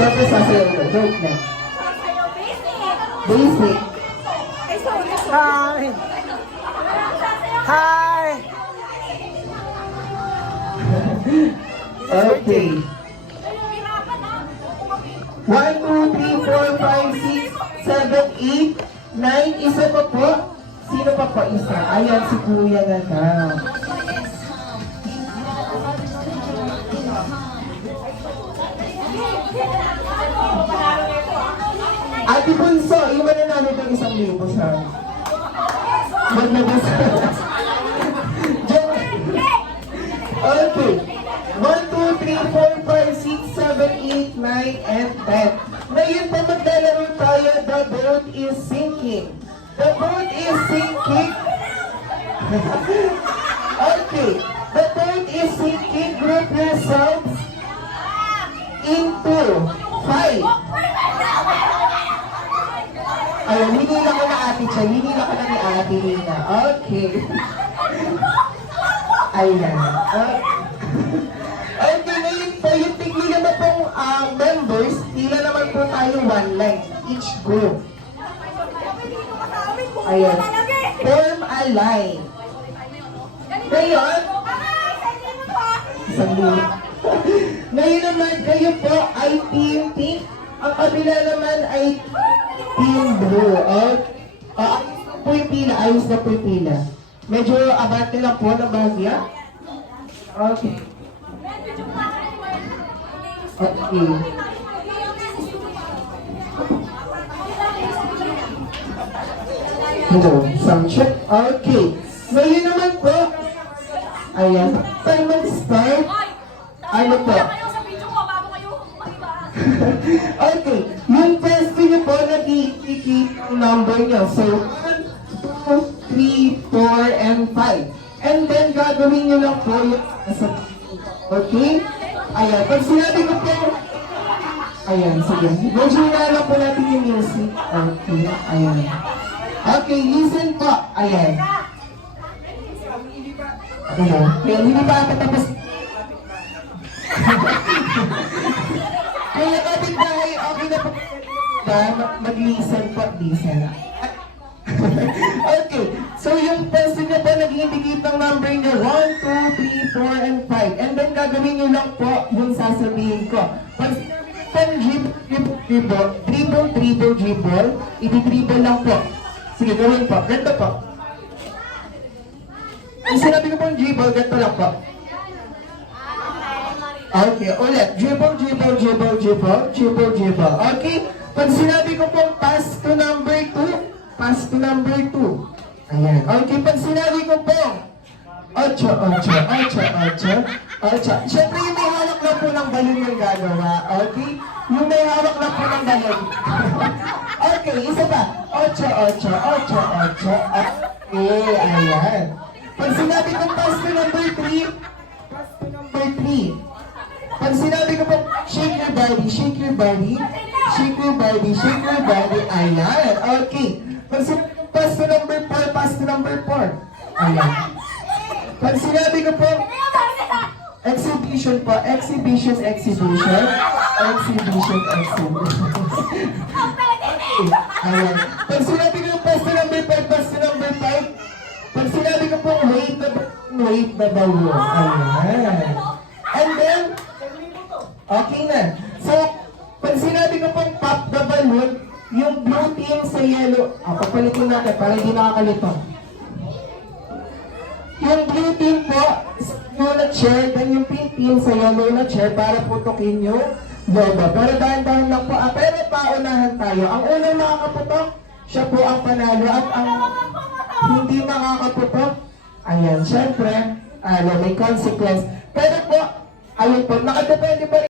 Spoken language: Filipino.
Siyempre sasayaw ko. Joke lang. Basic. Hi! Hi! Okay. 1, 2, 3, 4, 5, 6, 7, 8, 9. Isa pa po. Sino pa po isa? Ayan, si Kuya na daw. Ate Bunso, iwan na namin itong 1,000 sa... Maglabas. Joke. Okay. 1, 2, 3, 4, 5, 6, 7, 8, 9, and 10. Ngayon pa maglalaro tayo, the boat is sinking. The boat is sinking. Okay. The boat is sinking. Group yourselves into 5. Ayun, hinila ko na ate siya. Hinila ko na ni ate Lina. Okay. Ayan. Okay, ngayon po, yung tigli na pong members, tila naman po tayo one line, each group. Ayan. Form a line. Ngayon, isang minute. Ngayon naman, kayo po ay team pink. Ang kabila naman ay team blue. Ayos na po yung pila, ayos na po yung pila. Medyo abante lang po ng bahagya. Okay. Okay. Hello, sound check. Okay. Ngayon naman po, ayan, tayo mag-start. Ano po? Okay, yung question niyo po, nag-i-keep yung number niyo. So, 1, 2, 3, 4, and 5. And then, gagawin niyo lang po yung okay? Ayan, pag sinabi ko po, ayan, sige. Medyo lang po natin yung music. Okay, ayan. Okay, listen po. Ayan. Ayan, hindi pa ako tapos. Kaya kapit dahil, okay na po. Mag-listen po, listen. Okay, so yung person niya po nag-indicate ng number niya 1, 2, 3, 4, and 5. And then gagawin niyo lang po yung sasabihin ko. Pag dribble, i-dribble lang po. Sige, gawin po. Ganito po. Ang sinabi ko pong dribble, ganito lang po. Okay, ulit. Dribble. Okay? Pag sinabi ko pong pass to number 2, pass to number 2. Ayan. Okay, pag sinabi ko pong 8. Siyempre yung may hawak na po ng balon yung gagawa. Okay? Yung may hawak na po ng balon. Okay, isa pa. 8. Okay, ayan. Pag sinabi ko pass to number 3, pass to number 3. Pag sinabi ko po, shake your body, ayan, okay. Pag sinabi ko, pass to number 4, ayan. Pag sinabi ko po, exhibition, ayan. Pag sinabi ko, pass to number 5, pag sinabi ko po, wait na daw yun, ayan. And then, okay na. So, pag sinabi ko pong pop the balloon, yung blue team sa yellow, papalitin natin para hindi nakakalito. Yung blue team po, yellow na chair, then yung pink team sa yellow na chair para putukin yung boba. Pero dahan-dahan lang po, pero paunahan tayo. Ang unang makakaputok, siya po ang panalo at ang hindi makakaputok, ayan, syempre, may consequence. Pero po, ayun po, nakadepende pa rin